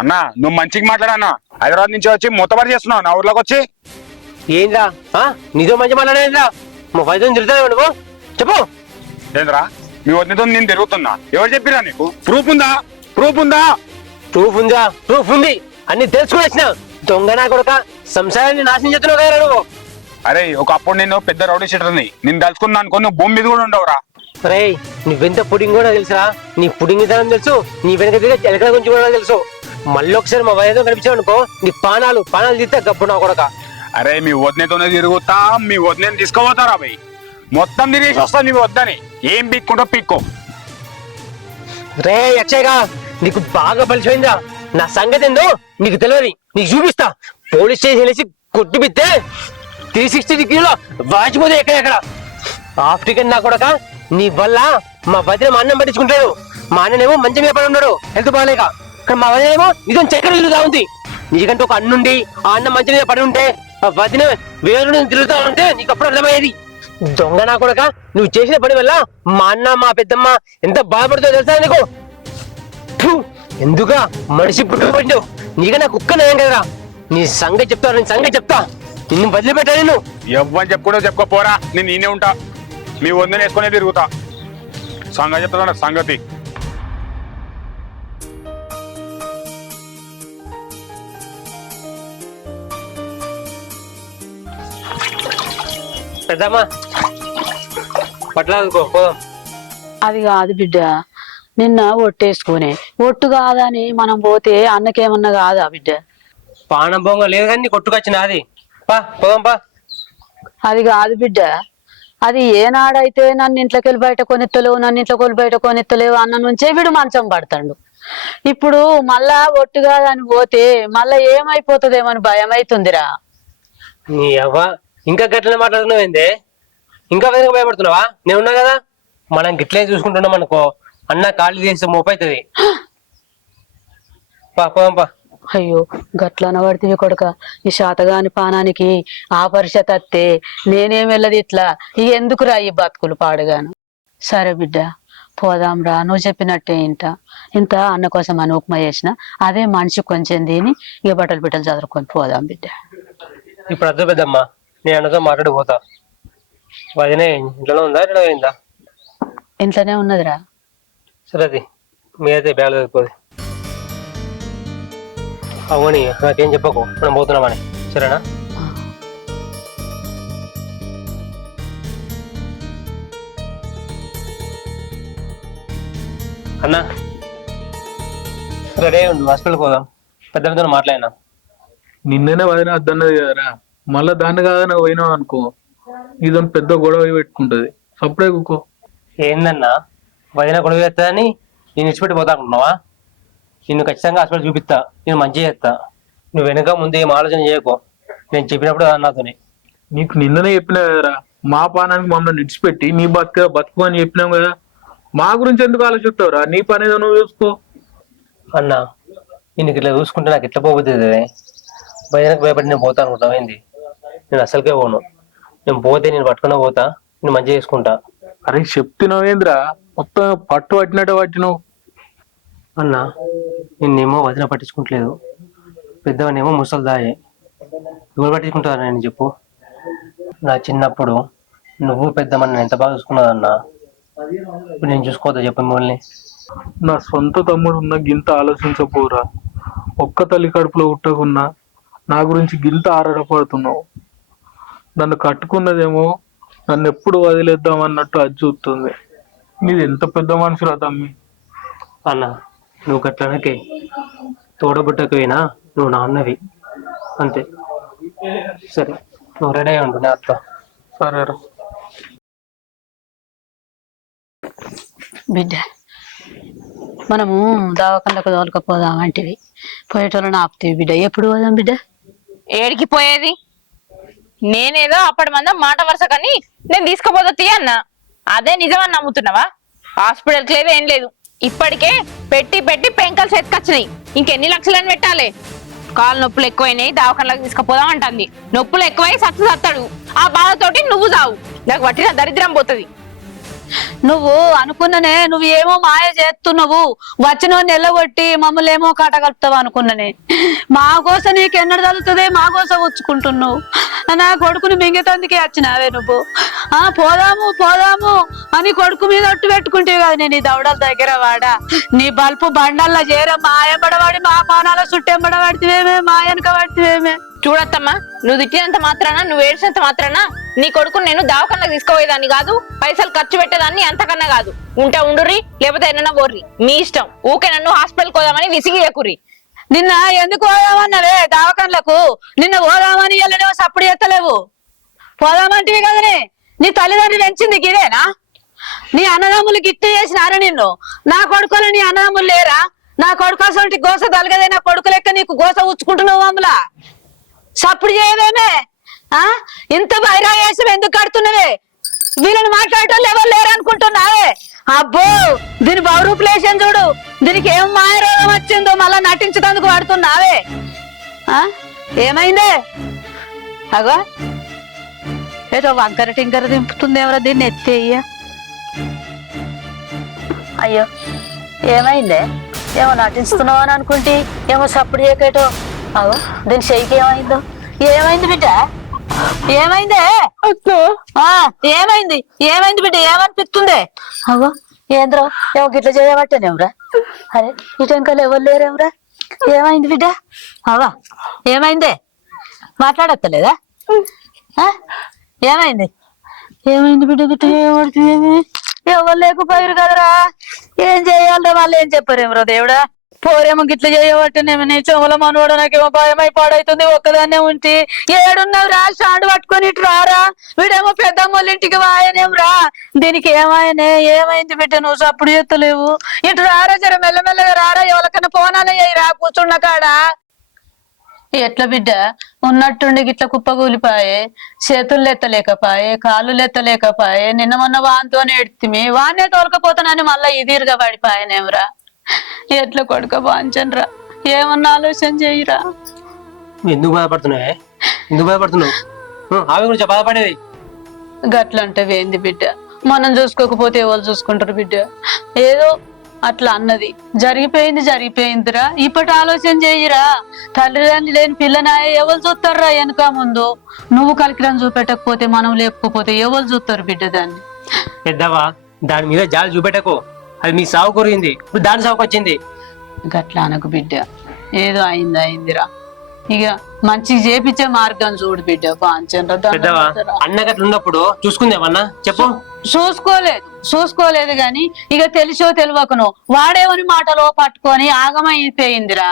అన్నా నువ్వు మంచిగా మాట్లాడన్నా. హైదరాబాద్ నుంచి వచ్చి మూతబడి చేస్తున్నావు నా ఊర్లోకి వచ్చి. ఏంద్రా నీతో మంచి మాట్లాడేంద్రా? మా వైద్యం తిరుగుతావు నువ్వు చెప్పు. ఏంద్రా మీ వదినతో నేను తిరుగుతున్నా? ఎవరు చెప్పిరా నీకు? ప్రూఫ్ ఉందా? ప్రూఫ్ ఉందా? ప్రూఫ్ ఉందా? ప్రూఫ్ ఉంది, అన్ని తెలుసుకుని వచ్చిన. దొంగ నా కొడుక, సంసారాన్ని నాశనం చేస్తున్నావు కదా నువ్వు. అరే ఒకప్పుడు నేను పెద్ద రౌడీ షీటర్ని, నేను తలుచుకున్నా అనుకో నువ్వు భూమి మీద కూడా ఉండవురా. రే నువ్వెంత పుడింగ్ కూడా తెలుసురా? నీ పుడింగ్ విధానం తెలుసు, నీ వెనక దిగే ఎలకల గురించి కూడా తెలుసు. మళ్ళీ ఒకసారి మా వైద్యం కనిపించావు అనుకో, నీ పానాలు తీస్తే గబ్బు నా కొడక. అరే మీ వదినతోనే తిరుగుతా, మీ వదినని తీసుకోపోతారా భయ్? మొత్తం తిరిగేసి వస్తా నీ వద్దని. ఏం పిక్కుంటో పిక్కో. రే అక్షయ్గా, నీకు బాగా పలిచిపోయిందా? నా సంగతి ఏందో నీకు తెలియదు, నీకు చూపిస్తా. పోలీస్ స్టేషన్ వేసి కొట్టిపిస్తే 360 డిగ్రీలో వాచిపోతే ఎక్కడెక్కడ. హాఫ్ టికెట్ నా కొడక, నీ వల్ల మా వదిన మా అన్నం పట్టించుకుంటాడు. మా అన్ననేమో మంచి మీద పడి ఉన్నాడు, హెల్త్ బాగాలేక. కానీ మా వదినేమో నిజం చక్కెర తిరుగుతా ఉంది. నీకంటే ఒక అన్నుండి ఆ అన్నం మంచి మీద పడి ఉంటే, ఆ వదిన వేరు తిరుగుతా ఉంటే నీకు అప్పుడు అర్థమయ్యేది. దొంగ నా కొడక, నువ్వు చేసిన పని వల్ల మా అన్న మా పెద్దమ్మ ఎంత బాధపడుతుందో తెలుసా నీకు? ఎందుక మనిషి పుట్టుకుపోయిండు, నీకన్నా కుక్క నయం కదరా. నీ సంగతి చెప్తా, నీ సంగతి చెప్తా. నిన్ను వదిలిపెట్టా నేను. ఎవ్వని చెప్పుకుంటూ చెప్పుకోపోరా, నేను నేనే ఉంటా. మీ వదిన వేసుకునే తిరుగుతా. సంగతి చెప్తా సంగతి. పెద్దమ్మా పట్లాదుకో పోదాం. అది కాదు బిడ్డ, నిన్న ఒట్టేసుకునే ఒట్టు కాదని మనం పోతే అన్నకేమన్నా కాదా బిడ్డ? పానం బొంగ లేదు కానీ నీ కొట్టుకొచ్చిన అది. పోదాం పా. అది కాదు బిడ్డ, అది ఏనాడైతే నన్ను ఇంట్లోకి వెళ్ళి బయట కొనిత్తలేవు, నన్ను ఇంట్లోకి వెళ్ళి బయట కొనిత్తలేవు అన్న నుంచే వీడు మంచం పడతాడు. ఇప్పుడు మళ్ళా ఒట్టు కాదని పోతే మళ్ళా ఏమైపోతుందేమని భయం అవుతుందిరా. నీ అవ్వ ఇంకా గట్లనే మాట్లాడుతున్నావు ఏందే? ఇంకా విధంగా భయపడుతున్నావా? నేను ఉన్నా కదా, మనం గిట్లే చూసుకుంటున్నాం అనుకో, అన్న కాళ్ళు చేస్తే మోపైతుంది. పోదాం పా. అయ్యో గట్లన పడితే కొడుక, ఈ శాతగాని పానానికి ఆ పరిషత్ అత్తే నేనేం వెళ్ళదు ఇట్లా. ఇక ఎందుకురా ఈ బతుకులు పాడుగాను. సరే బిడ్డ పోదాం రా, నువ్వు చెప్పినట్టే ఇంత అన్న కోసం అని ఉప్మా చేసిన అదే మనిషి కొంచెం తిని ఇక బట్టలు చదువుకొని పోదాం బిడ్డ. ఇప్పుడు అర్థం పెద్దమ్మా, నేను అన్నతో మాట్లాడిపోతా. వదినే ఇంట్లోనే ఉందా, ఇంట్లో అయిందా? ఇంట్లోనే ఉన్నదిరా. సరే అది మీరైతే బ్యాగ్ చదువుకోదు. అవుని నాకేం చెప్పకు, మనం పోతున్నామని. సరేనా? అన్నా రెడీ ఉండు, హాస్పిటల్కి పోదాం. పెద్ద మాట్లాడినా. నిన్ననే వదిన వద్దన్నది కదరా, మళ్ళా దాన్ని కాదని పోయినావు అనుకో, ఇదని పెద్ద గొడవ పెట్టుకుంటది. సప్పుడే కూకో. ఏందన్నా వదిన గొడవ చేస్తుందని నేను ఇచ్చిపెట్టి పోతా అనుకుంటున్నావా? నిన్ను ఖచ్చితంగా హాస్పిటల్ చూపిస్తా, నేను మంచిగా చేస్తా. నువ్వు వెనుక ముందు ఏం ఆలోచన చేయకో, నేను చెప్పినప్పుడు నాతోనే. నీకు నిన్ననే చెప్పినా కదరా, మా పానానికి మమ్మల్ని నిడిచిపెట్టి నీ బతుకు అని చెప్పినాం కదా. మా గురించి ఎందుకు ఆలోచిస్తావురా? నీ పని ఏదో నువ్వు చూసుకో. అన్నా నేను ఇట్లా చూసుకుంటే నాకు ఎట్లా పోతుంది? భయానికి భయపడి నేను పోతా అనుకుంటావు ఏంది? నేను అసలుకే పోను. నేను పోతే నేను పట్టుకున్నా పోతా, నేను మంచిగా చేసుకుంటా. అరే చెప్తున్నావేంద్రా, మొత్తం పట్టు పట్టినట్టు పట్టినావు. అన్నా నిన్నేమో వదిన పట్టించుకుంటలేదు, పెద్దవనేమో ముసలి దాయే. ఎవరు పట్టించుకుంటారా నేను చెప్పు? నా చిన్నప్పుడు నువ్వు పెద్దమ్మని ఎంత బాగా చూసుకున్నావన్నా, ఇప్పుడు నేను చూసుకోవద్దా చెప్పు మిమ్మల్ని? నా సొంత తమ్ముడు ఉన్న గింత ఆలోచించపోరా. ఒక్క తల్లి కడుపులో ఉట్టకున్నా నా గురించి గింత ఆరాటపడుతున్నావు. నన్ను కట్టుకున్నదేమో నన్ను ఎప్పుడు వదిలేద్దాం అన్నట్టు అది చూస్తుంది. నీది ఎంత పెద్ద మనిషిరా తమ్మి. అన్న నువ్వు గట్లనకే, తోడబుట్టకపోయినా నువ్వు నాన్నవి అంతే. సరే నువ్వు రెడీ అయ్యి ఉండు, నేను అత్త. సరేరా. బిడ్డ మనము దవాఖానలకు తోలుకపోదాం అంటివి, పోయేటోళ్ళని ఆపుతీవి బిడ్డ. ఎప్పుడు పోదాం బిడ్డ? ఏడికి పోయేది? నేనేదో అప్పటి మందం మాట వరుస కానీ నేను తీసుకుపోతా తీ అన్న. అదే నిజమని నమ్ముతున్నావా? హాస్పిటల్కి లేదు ఏం లేదు, ఇప్పటికే పెట్టి పెట్టి పెంకలు సెత్కొచ్చినాయి. ఇంకెన్ని లక్షలని పెట్టాలి? కాలు నొప్పులు ఎక్కువైనాయి, దవాఖానలకు తీసుకుపోదాం అంటుంది. నొప్పులు ఎక్కువై సత్తు సత్తాడు, ఆ బాధతోటి నువ్వు చావు. నాకు పట్టిన దరిద్రం పోతుంది. నువ్వు అనుకున్ననే నువ్వు ఏమో మాయ చేస్తున్నావు, వచ్చిన ఎల్లగొట్టి మమ్మల్ని ఏమో కట్టగలుపుతావు అనుకున్ననే. మా కోసం నీకు ఎన్నడు తగులుతుంది, మా కోసం వచ్చుకుంటున్నావు. నా కొడుకుని మింగేతందుకే వచ్చినావే నువ్వు. పోదాము పోదాము అని కొడుకు మీద ఒట్టు పెట్టుకుంటేవి కదా నేను ఈ దవడల దగ్గర వాడా. నీ బల్పు బండల్లా చేర మాయంబడవాడి మా పానాల చుట్టెంబడబడితేవేమే, మాయనక పడితేవేమే. చూడత్తమ్మా, నువ్వు తిట్టినంత మాత్రాన, నువ్వు ఏడ్చినంత మాత్రాన నీ కొడుకుని నేను దావకన్నా తీసుకోపోయేదాన్ని కాదు, పైసలు ఖర్చు పెట్టేదాన్ని అంతకన్నా కాదు. ఉంటే ఉండుర్రి, లేకపోతే ఎన్న పోర్రి, మీ ఇష్టం. ఊకే నన్ను హాస్పిటల్కి పోదామని విసిగియకుర్రి. నిన్న ఎందుకు పోదామన్నావే దావకాన్లకు? నిన్న పోదామని వెళ్ళనేమో సప్పుడు ఎత్తలేవు. పోదామంటివి కదనే, నీ తల్లిదండ్రులు పెంచింది గిదేనా? నీ అన్నదమ్ములు గిట్టి చేసినారా నిన్ను? నా కొడుకులు నీ అన్నదమ్ములు లేరా? నా కొడుకు అసలు గోస తలగదే, నా కొడుకు లెక్క నీకు గోస ఉచ్చుకుంటున్నావు అమ్ములా. సప్పుడు చేయవేమే? ఇంత బైరావేశం ఎందుకు కడుతున్నవే? వీళ్ళని మాట్లాడటం ఎవరు లేరు అనుకుంటున్నావే? అబ్బో, దీని బౌరూపులేషన్ చూడు, దీనికి ఏం మాయ రోగం వచ్చిందో మళ్ళా నటించడానికి వాడుతున్నావే. ఏమైందే? అగో ఏదో వంకర టింకర దింపుతుంది ఎవరో, దీన్ని ఎత్తేయ్య. అయ్యో ఏమైందే? ఏమో నటిస్తున్నావు అని అనుకుంటే ఏమో సప్పుడు చేయకేటో. అగో దీని చెయ్యికి ఏమైందో? ఏమైంది బిడ్డ? ఏమైందే? ఏమైంది? ఏమైంది బిడ్డ? ఏమనిపిస్తుంది? అగో ఏంద్రో ఏమో గిట్ల చేయబట్టేనేమ్రా. అరే ఇటెంకలు ఎవరు లేరేమ్రా? ఏమైంది బిడ్డ? అవా ఏమైందే? మాట్లాడత్తలేదా? ఏమైంది? ఏమైంది బిడ్డ? గిట్ట చేయబడుతుంది, ఎవరు లేకపోయారు కదరా. ఏం చేయాలరా వాళ్ళు? ఏం చెప్పారేమ్రో దేవుడా? పోరేమో గిట్ల చేయబట్టనేమో. నీ చెవుల మనోడు నాకేమో భయమై పాడైతుంది. ఒక్కదాన్నే ఉంటే ఏడున్నావు రా, స్టాండ్ పట్టుకొని ఇటు రారా. వీడేమో పెద్దమ్మోళ్ళ ఇంటికి వాయనేం రా. దీనికి ఏమాయనే? ఏమైంది బిడ్డ? నువ్వు సప్పుడు చేస్తలేవు. ఇటు రారా, జర మెల్లమెల్లగా రారా. ఎవరికన్నా పోనాలే రా కూర్చున్న కాడా. ఎట్లా బిడ్డ? ఉన్నట్టుండి గిట్ల కుప్పగూలిపాయే, చేతులు లెత్తలేకపాయే, కాళ్ళు లెత్తలేకపాయే. నిన్న మొన్న వానితోనే ఎడుతుమి, వాన్నే తోలకపోతానని మళ్ళా ఇదిరుగా పడిపాయనేమ్రా. ఎట్లా కొడుక బాంచనరా, ఏమన్నా ఆలోచన చెయ్యరా. ఎందుకు బాధపడుతున్నావే? ఎందుకు బాధపడుతున్నావు? ఆమె గురించి బాధపడేది గట్లంటే వేంది బిడ్డ? మనం చూసుకోకపోతే ఎవరు చూసుకుంటారు బిడ్డ? ఏదో అట్లా అన్నది, జరిగిపోయింది జరిగిపోయిందిరా. ఇప్పటి ఆలోచన చెయ్యరా. తల్లిదండ్రులు లేని పిల్లనాయ ఎవరు చూస్తారా వెనక ముందు? నువ్వు కలికిరం చూపెట్టకపోతే, మనం లేకపోతే ఎవరు చూస్తారు బిడ్డ దాన్ని? పెద్దవా, దాని మీద జాలి చూపెట్టకు. అది మీ సాగు కొరిగింది, ఇప్పుడు దాని సాగుకు వచ్చింది. గట్లా అనకు బిడ్డ. ఏదో అయింది అయిందిరా. ఇక మంచిగా చేపించే మార్గం చూడు బిడ్డ. పెద్దవా, అన్న గట్ల ఉన్నప్పుడు చూసుకుందేమన్నా చెప్పు. చూసుకోలేదు గాని ఇక తెలిసో తెలియకను వాడేవని మాటలో పట్టుకొని ఆగమైపోయిందిరా.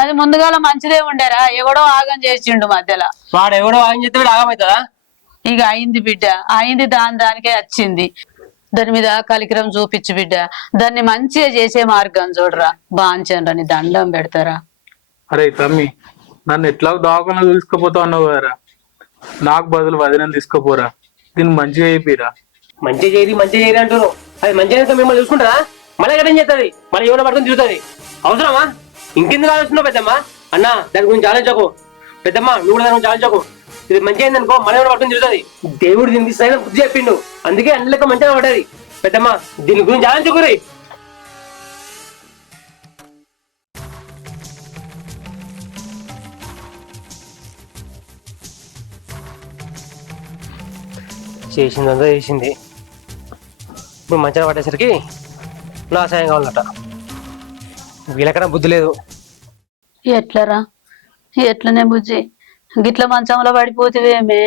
అది ముందుగాల మంచిదే ఉండేరా, ఎవడో ఆగం చేసిండు మధ్యలో. వాడు ఎవడో ఆగం చేస్తే వీడు ఆగమవుతుందా? ఇక అయింది బిడ్డ, అయింది. దానికే వచ్చింది. దాని మీద కలికిరం చూపించు బిడ్డ. దాన్ని మంచిగా చేసే మార్గం చూడరా. బాంచండ్రని దండం పెడతారా. అరే తమ్మి, నన్ను ఎట్లా దావకుండా తీసుకుపోతా అన్నావు కదరా. నాకు బదులు వదిన తీసుకుపోరా. దీన్ని మంచిగా అయిపోయిరా. మంచిగా చేయరి అంటారు. అది మంచిగా మిమ్మల్ని చూసుకుంటారా? మళ్ళీ గట్టం చేస్తుంది, మళ్ళీ ఎవడో పడుతుంది చూస్తుంది. అవసరమా? ఇంకెందుకు ఆలోచిస్తున్నావు పెద్దమ్మ? అన్న దాని గురించి ఆలోచించకు. పెద్దమ్మ నువ్వు కూడా దాని గురించి ఆలోచించకు. ఇది మంచి అయిందనుకో, మళ్ళీ ఎవడో పడుతుంది చూస్తుంది. దేవుడు దీనికి సరైన బుద్ధి చెప్పిండు, అందుకే అన్ని లెక్క మంచిగా పడ్డది. పెద్దమ్మ దీని గురించి ఆలోచించకురి. చేసిందంతా చేసింది, ఇప్పుడు మంచిగా పట్టేసరికి నా సాయం కావాలన్నట. వీళ్ళకన్నా బుద్ధి లేదు. ఎట్లరా? ఎట్లనే బుజ్జి? గిట్ల మంచంలో పడిపోతేవేమే?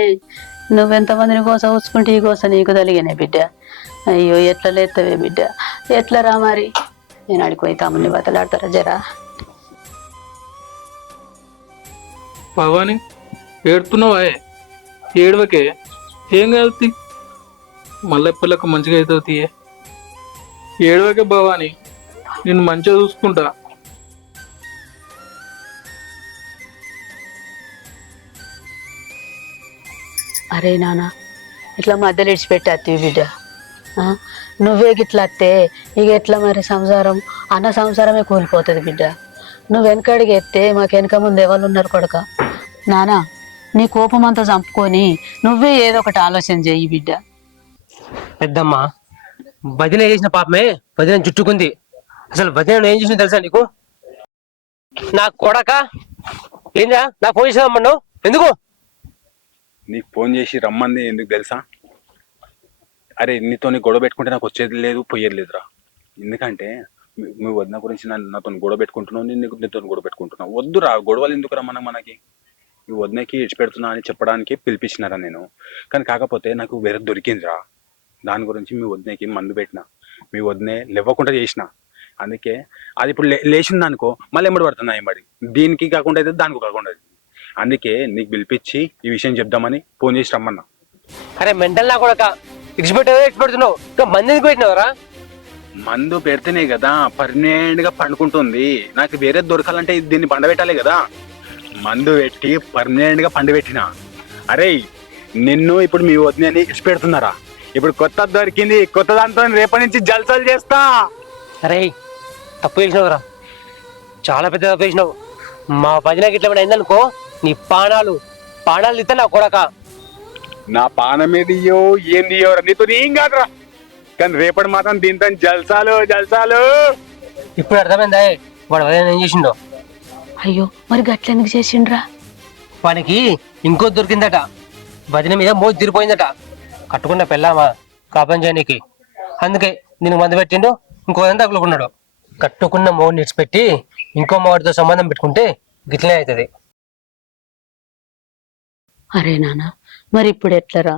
నువ్వెంతమందిని కోస ఉంచుకుంటే ఈ కోస నీకు తలిగినే బిడ్డ. అయ్యో ఎట్లా లేత్తవే బిడ్డ? ఎట్లరా మరి? నేను అడిగిపోయి తమ్ముని బతలాడతారా జరా? భవాని ఏడుతున్నావా? ఏడవకే, ఏం కాదు. మళ్ళీ పిల్లకు మంచిగా అవుతావు తీయే. ఏడవకే భవాని, నేను మంచిగా చూసుకుంటా. అరే నాన్న, ఇట్లా మధ్యలో ఇడిచిపెట్టేవి బిడ్డ. నువ్వే గిట్లా అత్తే ఇక ఎట్లా మరి సంసారం? అన్న సంసారమే కూలిపోతుంది బిడ్డ. నువ్వు వెనకడికి ఎత్తే మాకు వెనక ముందు ఎవరు ఉన్నారు కొడక? నానా, నీ కోపం అంతా చంపుకొని నువ్వే ఏదో ఒకటి ఆలోచన చెయ్యి బిడ్డ. పెద్దమ్మ వదిన చేసిన పాపమే వదిన చుట్టుకుంది. అసలు వదిన ఏం చేసింది తెలుసా నీకు? నా కొడక ఏందా నా ఫోన్ చేసి రమ్మన్నావు ఎందుకు? నీకు ఫోన్ చేసి రమ్మంది ఎందుకు తెలుసా? అరే నీతో గొడవ పెట్టుకుంటే నాకు వచ్చేది లేదు పోయేది లేదురా. ఎందుకంటే మీ వదిన గురించి నాతో గొడవ పెట్టుకుంటున్నావు, నీతో గొడవ పెట్టుకుంటున్నావు. వద్దురా గొడవలు ఎందుకురా మనకి. మీ వదినకి ఇచ్చిపెడుతున్నా అని చెప్పడానికి పిలిపించినారా నేను. కానీ కాకపోతే నాకు వేరే దొరికిందిరా. దాని గురించి మీ వదినకి మందు పెట్టిన, మీ వదినే లేవకుండా చేసిన. అందుకే అది ఇప్పుడు లేచింది అనుకో మళ్ళీ ఎంబడి పడుతున్నా ఎంబడి. దీనికి కాకుండా అయితే దానికి కాకుండా అయితే. అందుకే నీకు పిలిపించి ఈ విషయం చెప్దామని ఫోన్ చేసి రమ్మన్నా. అరే మెంటల్ నా కొడక ఇచ్చిపెడుతున్నావు ఇంకా మంది ఎందుకు పెట్టినావురా? మందు పెడితేనే కదా పర్మనెంట్ గా పండుకుంటుంది. నాకు వేరే దొరకాలంటే దీన్ని పండబెట్టాలి కదా. మందు పెట్టి పర్మనెంట్ గా పండబెట్టిన. అరే నిన్ను ఇప్పుడు మీ వదినని ఇచ్చి పెడుతున్నారా? ఇప్పుడు కొత్త దొరికింది, కొత్త దాంతో రేపటి నుంచి జల్సాలు చేస్తా. అరే తప్పు చేసినావురా, చాలా పెద్ద తప్పు చేసినావు. మా వదినకి ఇట్లా ఏమైనా అయిందనుకో నీ పానాలు ఇస్తా నా కొడక. నా పానం మీద ఇయ్యో ఏం దియ్యవరా, నీతో ఏం కాదురా. కానీ రేపటి మాత్రం దీంతో జల్సాలు. ఇప్పుడు అర్థమైందా వాడు వదిన ఏం చేసిండో? అయ్యో మరి గట్లెందుకు చేసిండ్రా? వానికి ఇంకో దొరికిందట, వదిన మీద మోజు తీరిపోయిందట. కట్టుకున్న పెళ్ళామా కాపం చేయనీకి, అందుకే దీనికి మందు పెట్టిండు. ఇంకో విధంగా తగులుకున్నాడు. కట్టుకున్న మోడిని నిడిచిపెట్టి ఇంకో మోడితో సంబంధం పెట్టుకుంటే గిట్లనే అవుతుంది. అరే నాన్న మరి ఇప్పుడు ఎట్లరా?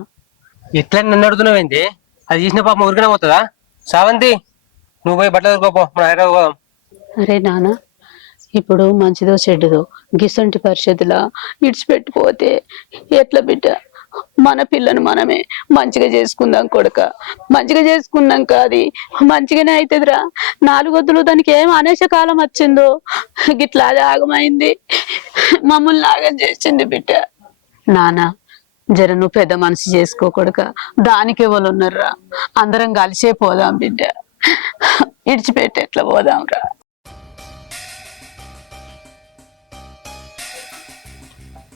ఎట్లా నన్ను అడుగుతున్నావేంది? అది చేసిన పాపం ఊరికనే పోతుందా? సావంతి నువ్వు పోయి బట్టలు దొరుకోపో, మన హైదరాబాద్ పోదాం. అరే నాన్న ఇప్పుడు మంచిదో చెడ్డదో గిసంటి పరిస్థితిలా ఇడిచిపెట్టిపోతే ఎట్లా బిడ్డ? మన పిల్లను మనమే మంచిగా చేసుకుందాం కొడుక. మంచిగా చేసుకున్నాక అది మంచిగానే అవుతుందిరా. 4 వద్దులు దానికి ఏం అనేసే కాలం వచ్చిందో గిట్లా అది ఆగమైంది, మమ్మల్ని ఆగం చేసింది బిడ్డ. నానా జర నువ్వు పెద్ద మనసు చేసుకో కొడుక. దానికి ఎవరు ఉన్నారా? అందరం కలిసే పోదాం బిడ్డ. ఇడిచిపెట్టి ఎట్లా పోదాం రా?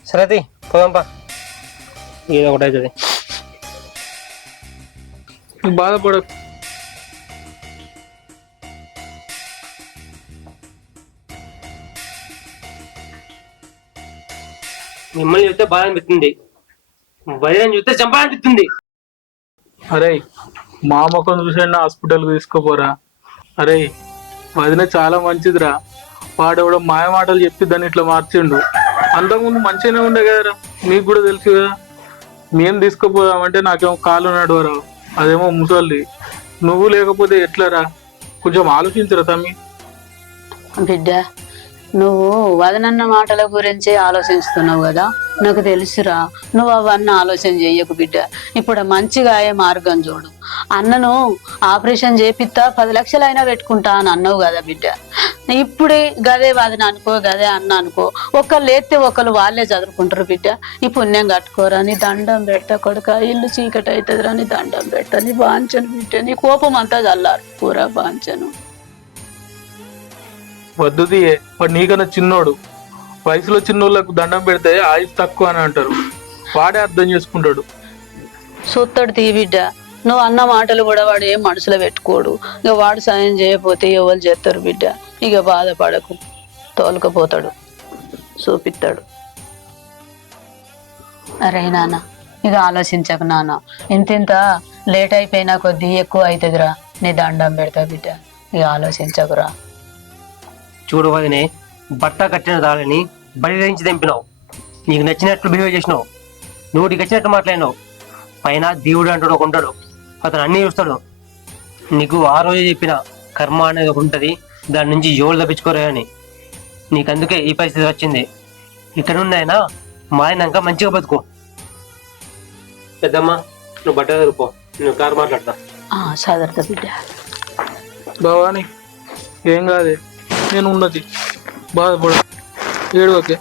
సరే పోదాంపా, ఏదో ఒకటి అవుతుంది. బాధపడకు. మిమ్మల్ని చూస్తే బాధ అనిపిస్తుంది, వదిన చూస్తే చంపా అనిపిస్తుంది. అరే మా ముఖం చూసైనా హాస్పిటల్కి తీసుకోపోరా. అరే వదిన చాలా మంచిదిరా. వాడెవడో మాయ మాటలు చెప్పి దాన్ని ఇట్లా మార్చిండు. అంతకుముందు మంచిగానే ఉండే కదరా, నీకు కూడా తెలుసు కదా. మేము తీసుకుపోదామంటే నాకేమో కాళ్ళు నడవరా, అదేమో ముసలి. నువ్వు లేకపోతే ఎట్లరా? కొంచెం ఆలోచించరా తమ్మి. బిడ్డ నువ్వు వదనన్న మాటల గురించి ఆలోచిస్తున్నావు కదా, నాకు తెలుసురా. నువ్వు అవన్నీ ఆలోచన చెయ్యకు బిడ్డ. ఇప్పుడు మంచిగా అయ్యే మార్గం చూడు. అన్నను ఆపరేషన్ చేపిస్తా 10 లక్షలు అయినా పెట్టుకుంటా అని అన్నావు కదా బిడ్డ. ఇప్పుడే గదే వదన అనుకో, గదే అన్న అనుకో, ఒకళ్ళు ఎత్తే ఒకళ్ళు వాళ్ళే చదువుకుంటారు బిడ్డ. నీ పుణ్యం కట్టుకోరా, నీ దండం పెట్ట కొడుక. ఇల్లు చీకటి అవుతుందిరా, నీ దండం పెట్ట. నీ బాంచను బిడ్డ, నీ కోపం అంతా చల్లారు పూరా బాంచను. వద్దు తీయే, వాడు నీకన్నా చిన్నోడు. వయసులో చిన్నోళ్ళకు దండం పెడితే ఆయుష్ తక్కువ అని అంటారు. వాడే అర్థం చేసుకుంటాడు. సూత్తడు తీ బిడ్డ. నువ్వు అన్న మాటలు కూడా వాడు ఏం మనసులో పెట్టుకోడు. ఇక వాడు సాయం చేయకపోతే ఎవరు చేస్తారు బిడ్డ. ఇక బాధపడకు, తోలుకపోతాడు, చూపిస్తాడు. అరే నాన్న ఇక ఆలోచించకు నాన్న. ఇంత లేట్ అయిపోయినా కొద్దీ ఎక్కువ అవుతుందిరా. నీ దండం పెడతా బిడ్డ, ఇక ఆలోచించకురా. చూడు వదినే, బట్ట కట్టిన దానిని బడి నుంచి తెంపినావు. నీకు నచ్చినట్లు బిహేవ్ చేసినావు, నోటికి వచ్చినట్టు మాట్లాడినావు. పైన దేవుడు అంటాడు ఒక ఉంటాడు, అతను అన్నీ చూస్తాడు. నీకు ఆ రోజే చెప్పిన కర్మ అనేది ఒక ఉంటుంది, దాని నుంచి ఎవరు తప్పించుకోరే అని. నీకు అందుకే ఈ పరిస్థితి వచ్చింది. ఇక్కడ ఉన్నాయనా మాయనాక మంచిగా బతుకు. పెద్దమ్మ నువ్వు బట్ట చదువుకో, నువ్వు కారు మాట్లాడతా. సాదర్త బిడ్డ. భవాని ఏం కాదే, నేను ఉన్నది. బాధపడ, ఏడు ఓకే.